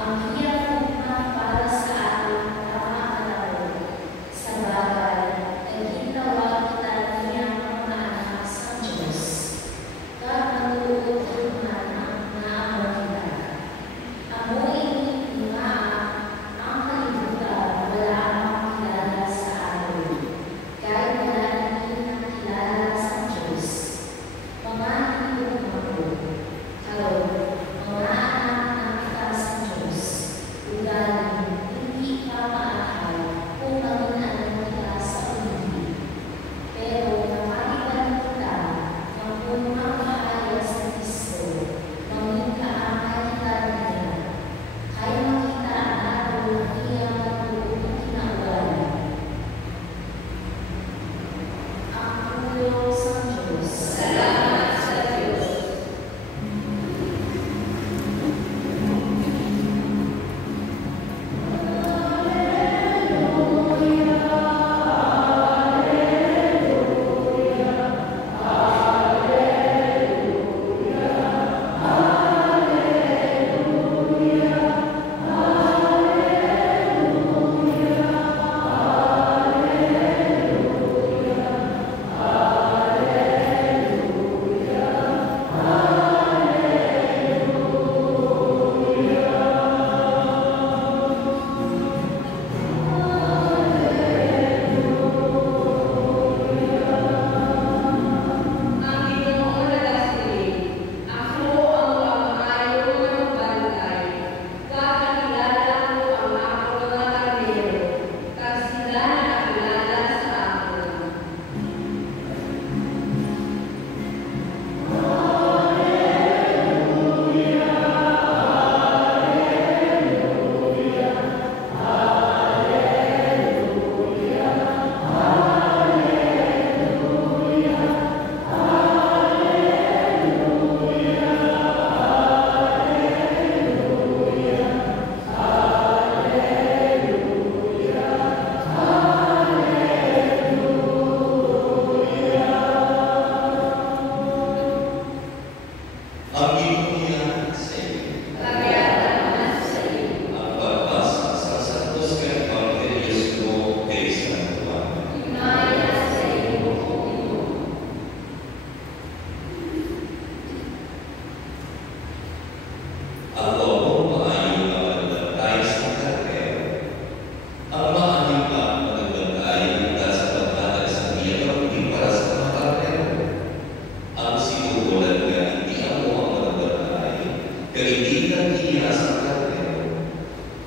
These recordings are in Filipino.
Ang hirap ng mga Kaibigan niya sa karnero,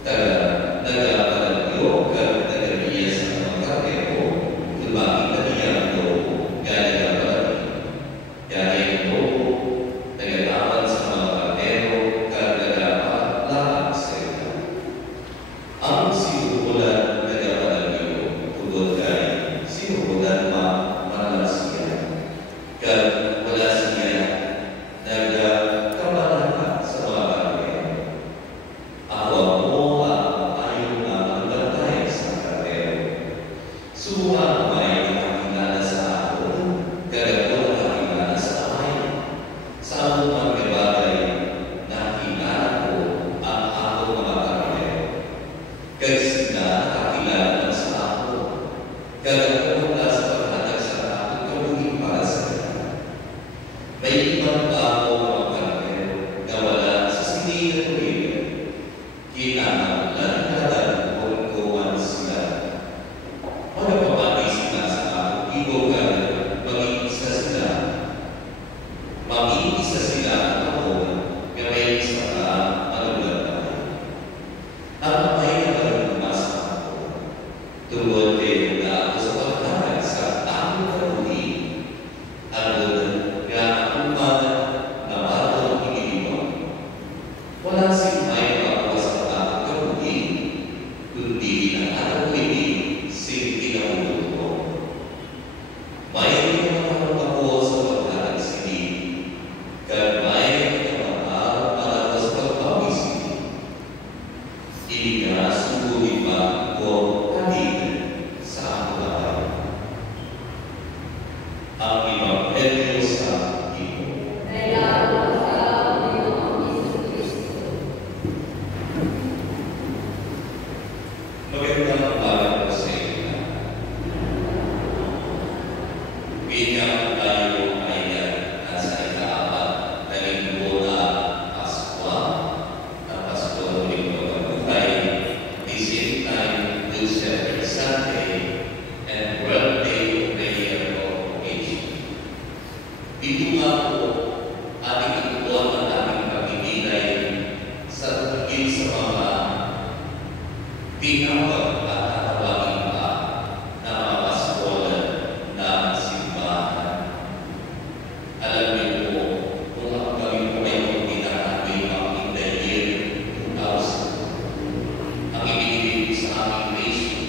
nagkakalagyo, nagkaliya sa mga karnero, lumaki na niya ang lobo, gaya ng balay. Gaya ng lobo, nagalaman sa mga karnero, nagalaman lahat sa ito. Ang sinukulan nagkakalagyo, tugod kay sinukulan manalasiyan. Wala siya nagkabalaka sa mga karnero. Ako ang ayaw na magbantay sa karnero. Suwa may nakakilala sa ako, kaya ko nakakilala sa akin. Sa anong mga bagay, nakakilala ko ang ako mga karnero. Kaya sila nakakilala sa ako. Kaya ko mula sa paghatag sa ako, kawin para sa kanila. May ibang tao mga karnero na wala sa sinigang tuloy. Kinahanglan kuwan sila. Magpapati sila sa ako, ibogan, mag-iisa sila. Mag-iisa sila ako, gawin sa malulat tayo. Ang patay na malumas ako, tungkol din na ako sa paghatag sa aking kapuli. Agad nga ang na parang iniiwan. Wala may mga sa aking kapuli, kundi na ako hindi sintinahulog ko. May mga ako sa paghatag sini, kaya may mga para sa pagpawisili. Inasubuhin ba ko kanina sa ako bahay? Ang Ebanghelyo sa iyo. Magandang umaga po sa inyo. Bilang tayo ay nasa ika-4 na linggo na Paskwa, ang Pasko ng linggo ng buhay, the same time to celebrate Sunday and World Day of Prayer of Occasion. Dito nga po, ating itutuan ang ating pagkikilay sa tugil sa mga tinawag at tatawagin pa na mga paskolan na simbahan. Alam niyo po, kung ang kami po ay magtinatabi in the year 2000, ang ibinibig sa aming nation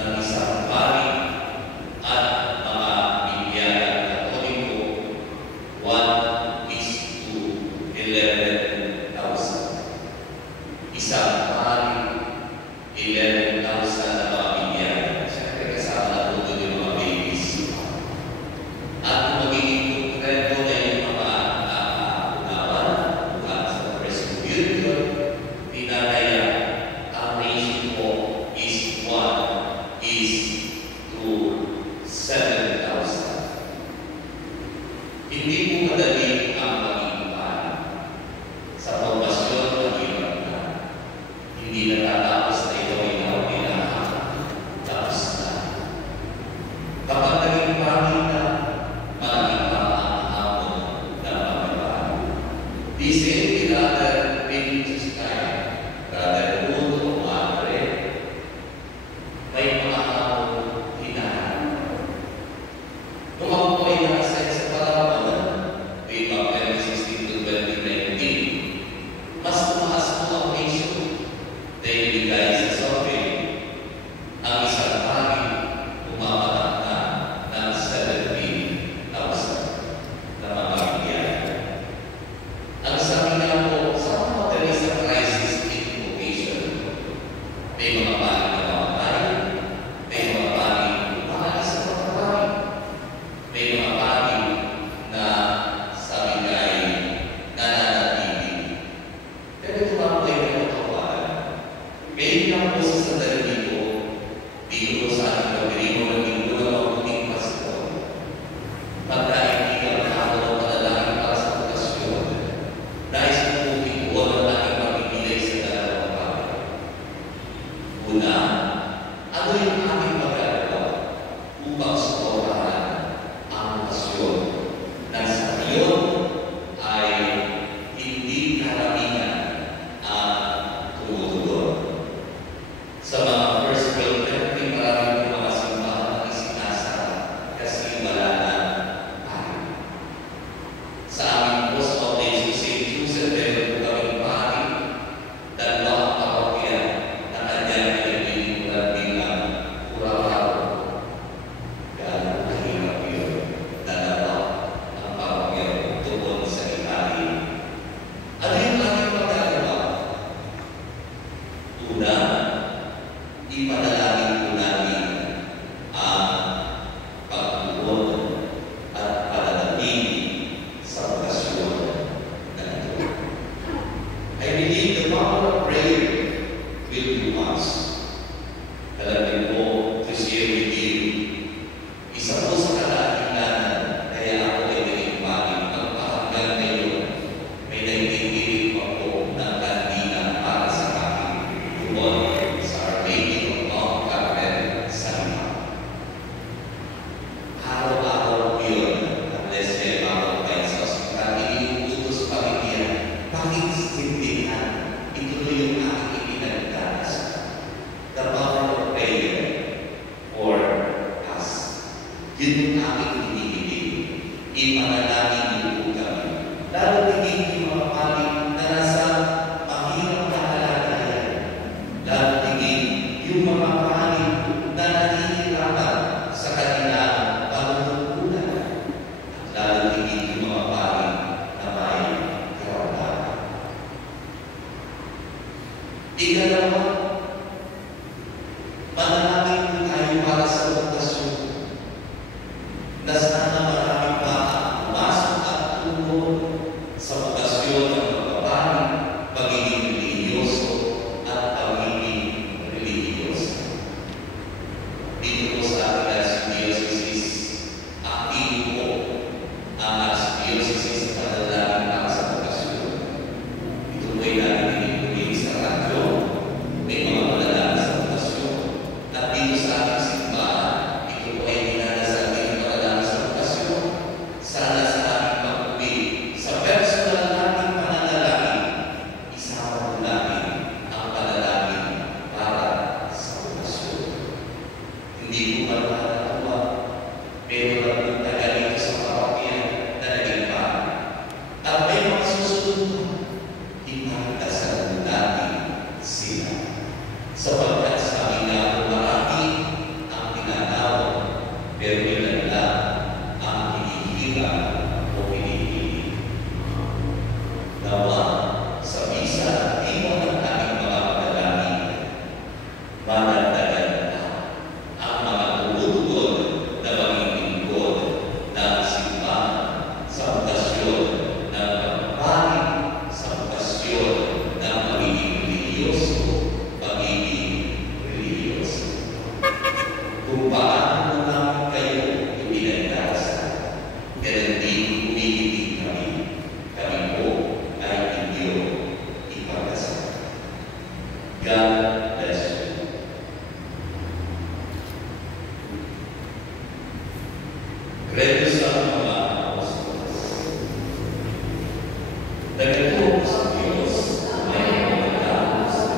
ng isang pari at mga Bibliana Katoliko, 1:11,000. Isang pari, 11,000 na mga Bibliana. Siyempre kasama na po doon yung mga babies. At kung magiging konkreto na yung mga unawan, mula sa First Union, tinataya ang nation po is 1:7,000. Hindi po madali ang magiging pari. Sa formasyon ng hirap na, hindi natatapos na ito ay kailangan. Tapos na. Kapag naging pari na, magiging hapon na pagkabari. The same with other religious time, rather good o madre, may mga hapon hinahanap. Kung ako po ay nakaset sa parapan, way back 2016 to 2019, mas tumaas po ang nation dahil bigay sa survey. Ang isang pari umapatak na ng 17,000 na mga Bibliana. Ang sabi nga po sa believe the power of prayer will do us. Alam niyo po, to share with you, isa po sa kadahilanan kaya ako ay naging maling hanggang ngayon, may nagtigilig pa po ng kandila para sa akin doon sa Our Lady of Mount Carmel sa Lima. Araw-araw po yun, unless may mga kayo sa ospital, iniuutos pa rin yan. Bakit sintindihan? Ituloy yung aking ipinagdanas. The power of prayer for us. Yun yung aking hinihiling. Ipanalangin niyo po kami. Lalo tingin yung mga paling na nasa mahirap na kalagayan. Lalo tingin yung mga paling na nahihirapan sa kanilang panunungkulan. At lalo tingin yung mga paling na may karamdaman. Ikalawa, panalangin po tayo para sa buktasyon na sana marami pa pumasok at tulong sa buktasyon ng pagpapaling, pagiging religyoso at pagiging religyoso. Dito po sa ating Archdiocese, aktibo po ang Archdiocese sa panalangin para sa buktasyon. Ito po ay narinig sa radyo, may mga panalangin sa buktasyon. At dito sa ating simbahan, ito po ay dinadasal din panalangin sa buktasyon. Sana sa ating pag-uwi, sa personal nating pananalangin, isama po natin ang panalangin para sa buktasyon. Hindi po ba nakakatawa? Pero lang po taga dito sa parokya na naging paan. At may mga susunod, ipagdasal po natin sila. Sapagkat sabi nga po marami ang tinatawag, pero ilan lang ang hinihila o hinihiling. Nawa, sa bisa at iwan ng aming mga panalangin, madagdagan na ang mga tumutugon na maging lingkod ng simbahan sa buktasyon ng pagpapaling, sa buktasyon ng pagiging religyoso, pagiging religyoso. Kung paano mo namin kayo ipinagdarasal, pero hindi humihiling kami, kami po ay inyo ipagdasal. God bless you. Credo sa mga apostolos. Nagkito sa Diyos, may mga sa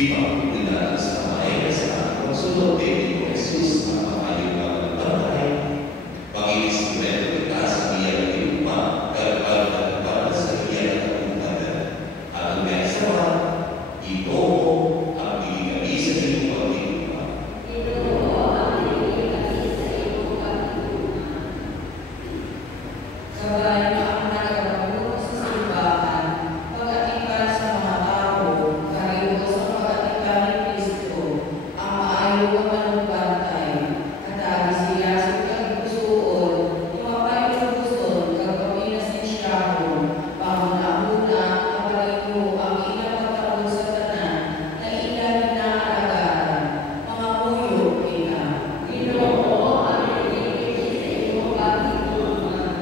Ipagkulinan sa may sa konsulot ni Jesus ang mga ayunan ng banay, pag-inistimento kita sa iyan ng lupa, kagpag para sa iyan ng lupadan. Ang may asawa, ito ang binigami sa iyong pag-inupa. Kabay na ang nagkaroon sa simbahan, pag-atipan sa mga tao, kayo sa pag-atipan ni Kristo, ang maayo ang manumbantay, katagi siya sa kagpusoon, yung mapailubuson, kagpapinasensyahon, pangunahuna, ang paligo, ang inapagtapon sa tanan, na ilan na alagaan, mga puyo, kita. Ginoo, ang nagiging sa iyong pagtitulungan.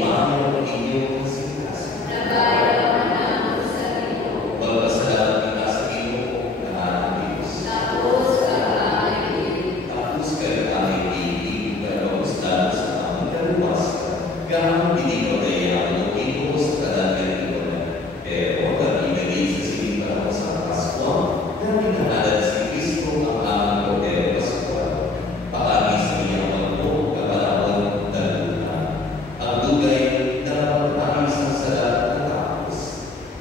umayaw ang inyong kasiglasan. Magpasalamat kita sa Ginoo na ating Diyos. Tapos kayo aming ibig na magustahan sa aming kaluwas. Gano'n binigay kayo ang Ginoo sa kadagdag ito na. Pero kami naging sa sinipan sa Pasko, na pinangalan si Kristo ang aming Kordero Pascual. Paagi sa iyang magpo, kapanahon na luna. Ang dugay na pagpapalis ng salat na tapos.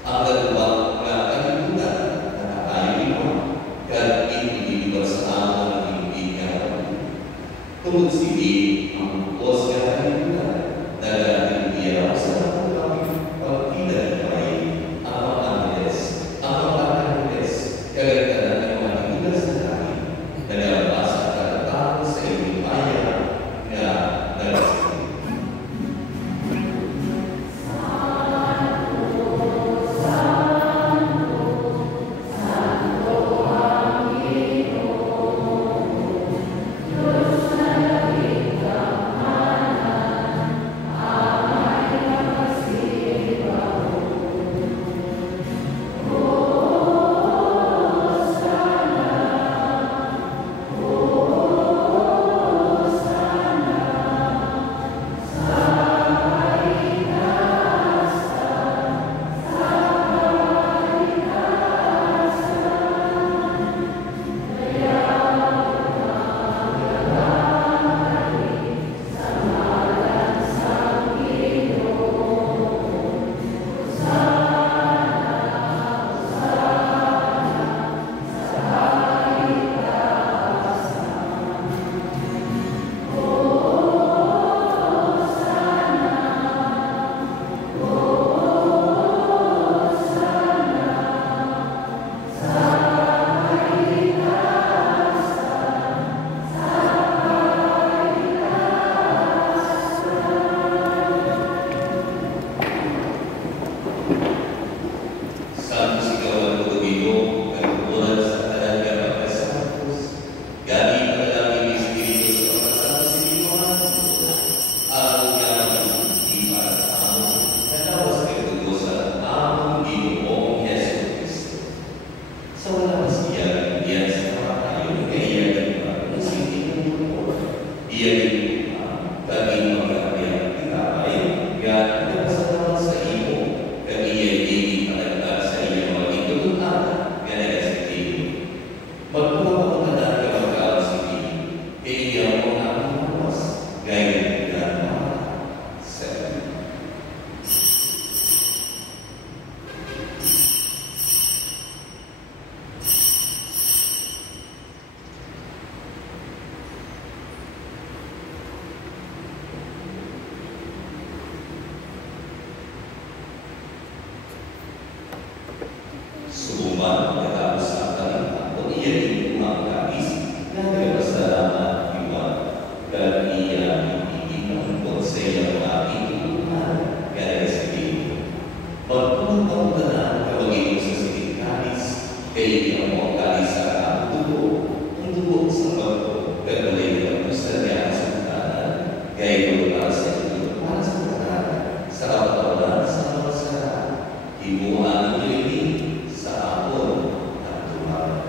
Ang galuwang na kalimutan na nakayuliwan. Kaya inibigay sa amon ng impigan. Tungod sili ang bukos na kalimutan. Nagagalibiyaw sa kami pagpinalipay ang mga Angeles. Ang mga Angeles, kagagalan ng mga higulas na langit. Nalabas ang katatapos sa inyong bayan na nagsinig. Santo sigawan ko Domingo, nagpupunan sa kadagdag pagkasantos. Galing ang daming Espiritu sa pagkasantos si Pilihan. Ang yaman hindi para sa amon, nalawas kay tugusan amon Ginoong Yesu Cristo. Sa wala masiyang iyan sa kapatayon, kaya iyan pa kung sinig ng tupo. Iyan kaging magkakayang pinapay, yan nagpasalamat sa imo, kagiyay palagpas sa iyong mga itutulad, ganyan sa tingin. Magpupunta ka na kapagkaan sa tingin, kaya mo na ang mawas, gaya na mga sa tingin. Subuman pagkatapos ang talita o iyan yung mga kapis na nagpasalamat iwan dahil iyan ipinangkot sa iyang mga itutulad kaya sa tingin. Magpunong ka na kawagin mo sa sinikalis kaya iyang mo kalis sa ang dugo sa pagpo kagulay ka mo sa niya sa kanan kaya ito para sa ito para sa kanan sa kapatawalan sa mga sarap himuan ng liling sa apon at tumaran.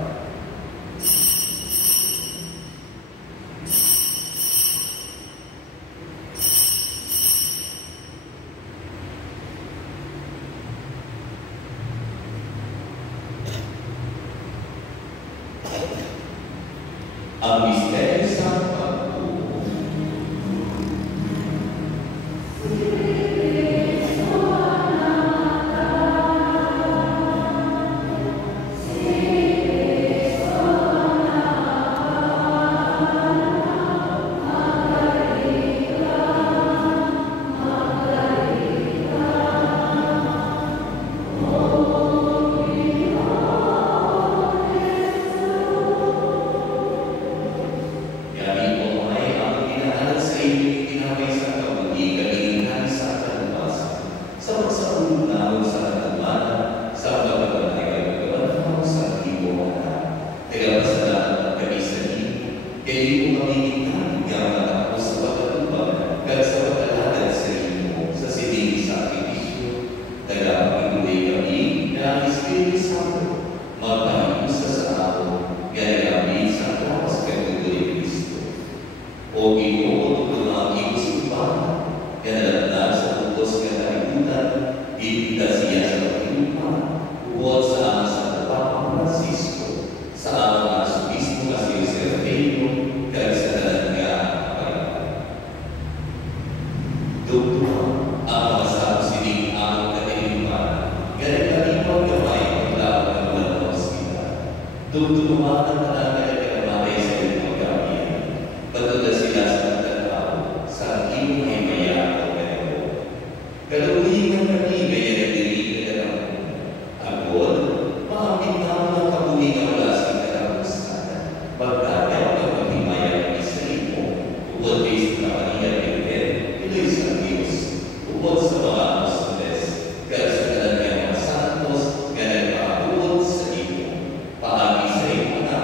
Dugtong ang mga sabusiling ang katilipan. Ganit kami paggamay ang laban ng walang sila. Dugtong ang panangalit ng kamatay sa iyong paggamit. Patuloy sila sa pagtatao sa iyong ay maya o pero. Kaluhin ng kami gaya na dili ka lang. Agod, maamit na mo ng kabuhi na wala sa kalamusan. Pagkakaya ang pagmimaya ng Israel mo, upod kayo sa kapanihan Iloy sa Diyos, upod sa mga apostles, kaya sa kalang mga santos, kaya nagpapabot sa iyo, paagi sa iyo na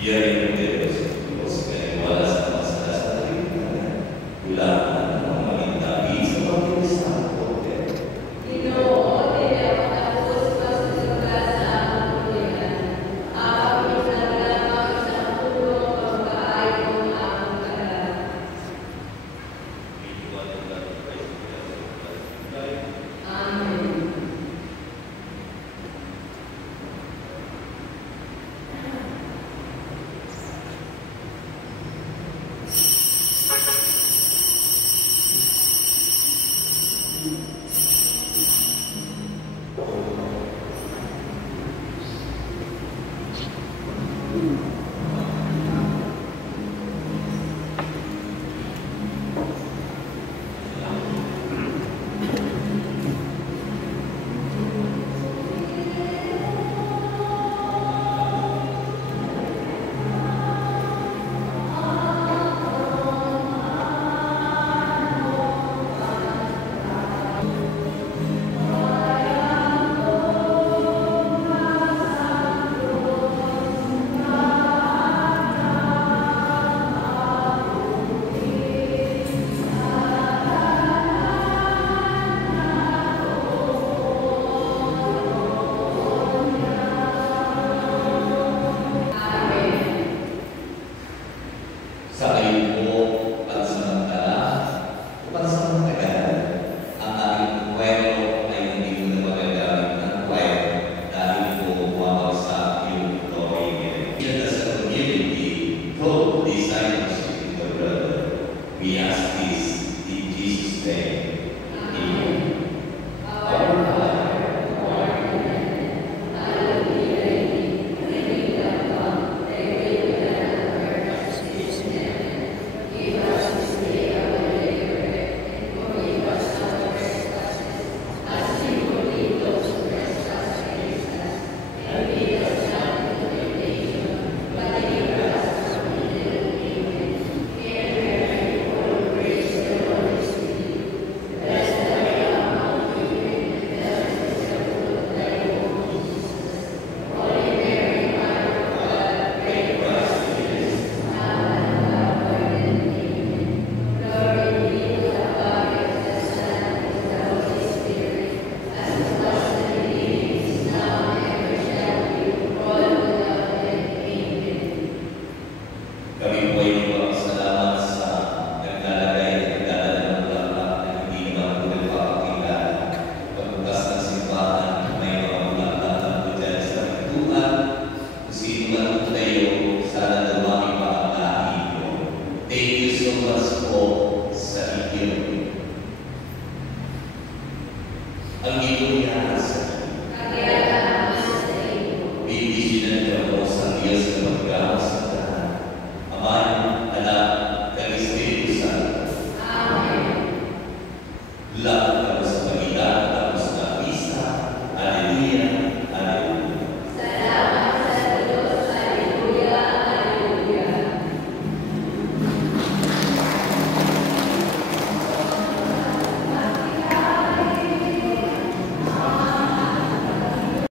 Diyan yung Diyos, kaya wala sa masasabi na wala na ng malintabi sa pagkilis ng kote. Sa kayo po, pansamantala, pansamantala, ang ating kwento ay hindi mo na magagamit ng kwento dahil po wawagsak yung glory. Yan sa community, through discipleship in the brother, we ask